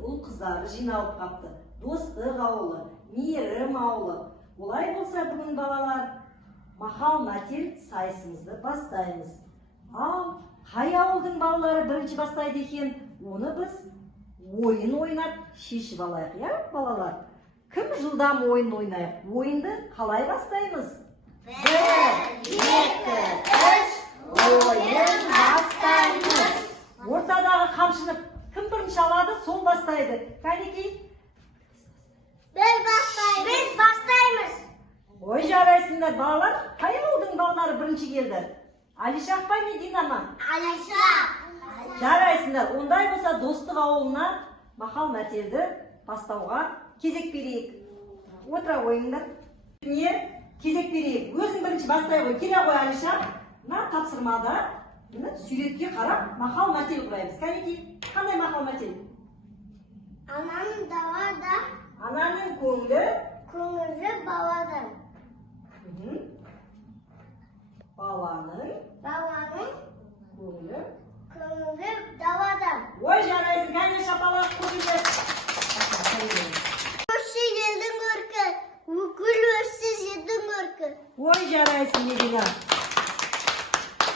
ұл-қыздары жиналып қапты. Достық ауылы, мейірім ауылы. Олай болса бүгін балалар, мақал-мәтел сайысымызды бастаймыз. Ал қай ауылдың балалары бірінші бастайды екен, оны біз ойын ойнап шешіп алайық, я балалар? Кім жылдам ойын ойнайық? Ойынды қалай бастаймыз? 1, 2, 3, ойын бастаймыз. Ортадағы қамшыны кім бірінші алады, сол бастайды. Кәнекей? Біз бастаймыз. Ой, жарайсыңдар балалар. Қай ауылдың балалары бірінші келді? Алиша апа не Дина ма? Алиша. Жарайсыңдар. Ондай болса достық ауылына мақал-мәтелді бастауға кезек берейік. Отыра ойыңдар. Не? Кезек берейік. Өзің бірінші бастай ғой. Келе ғой Алиша. Мына тапсырмада суретке қарап мақал-мәтел құраймыз. Кәнекей, қандай мақал-мәтел? Ананың далада, Ананың көңілі баладан. Баланың көңілі Даладан. Ой, жарайсың, кәне шапалақ көңілі. Көрші елдің көркі, өкіл өссіз елдің көркі. Ой, жарайсың, Медина.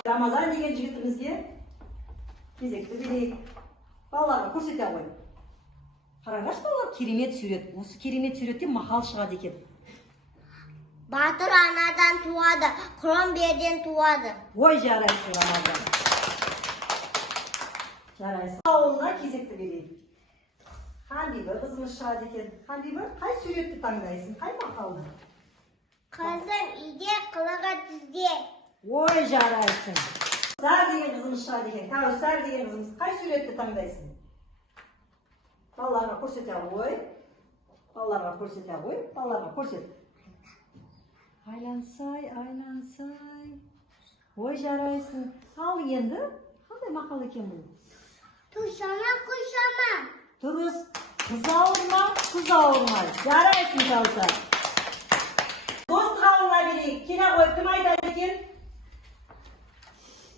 Рамазан деген жігітімізге кезекті берейік. Балаларға көрсете ғой. Қараңдаршы балалар, керемет сурет. Осы керемет суреттен мақал шығады екен. Батыр анадан туады, құран берден туады. Ой, жарайсың, Рамазан. Жарайсың. Ауылына кезекті берейік. Ханбибі қызымыз шығады екен. Ханбибі, қай суретті таңдайсың? Қай мақалды? Қызым үйде, қылығы тізде. Ой, жарайсың. Сар деген қызымыз шығады екен. Кәусар деген қызымыз. Қай суретті таңдайсың? Балаларға көрсете ғой. Балаларға көрсете ғой. Балаларға көрсет. Айлансай, айлансай. Ой, жарайсың. Ал енді, қандай мақал екен бұл? Тұшама, құшама. Дұрыс. Қыз ауырма, күз ауырма. Жарайсың, Кәусар. Достық ауылына берейік. Келе ғой, кім айтады екен?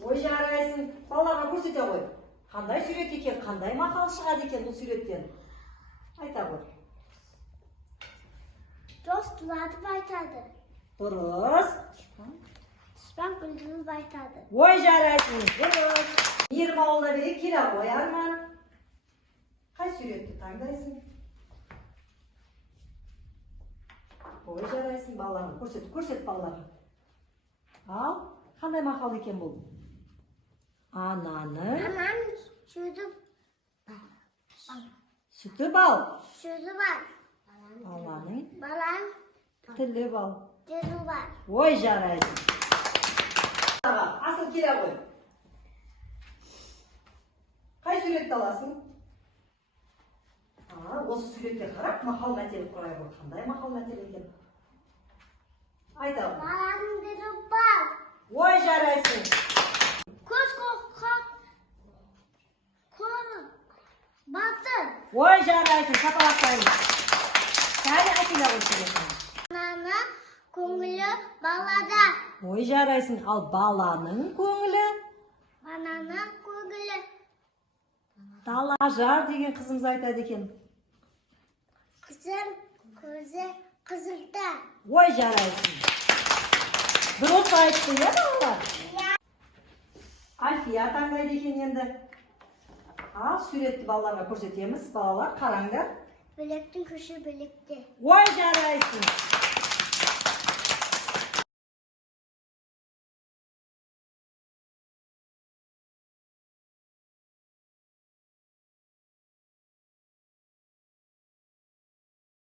Ой, жарайсың. Балаларға көрсете ғой. Қандай сурет екен, қандай мақал шығады екен бұл суреттен? Айта ғой. Дос туатып айтады. Дұрыс. Тұспан күлдіріп айтады. Ой, жарайсың. Дұрыс. Мейірім ауылына берейік. Келе ғой, Арман. Қай суретті таңдайсың? Ой, жарайсың. Балаларға көрсет балаларға. Ал, қандай мақал екен бұл? Ананың сүті бал. Сөзі бар. Ананың тілі бал. Тілі бар. Ой, жарайсың. Асыл келе ғой. Қай суретті аласың? Осы суретке қарап мақал-мәтел құрай ғой. Қандай мақал-мәтел екен? Айта ғой. Баланың тілі бар. Ой, жарайсың. Көз қоққан қолы батыр. Ой, жарайсың, шапалақтаймыз. Кәне қайтыла ғой суретін. Ананың көңілі балада. Ой, жарайсың, ал баланың көңілі? Ананың көңілі Ажар деген қызымыз айтады екен. қызым көзі қызылда. Ой, жарайсың. Дұрыс айтты, е балалар? Альфия таңдайды екен енді. Ал суретті балаларға көрсетеміз. Балалар қараңдар. Білектің күші білекте. Ой, жарайсың.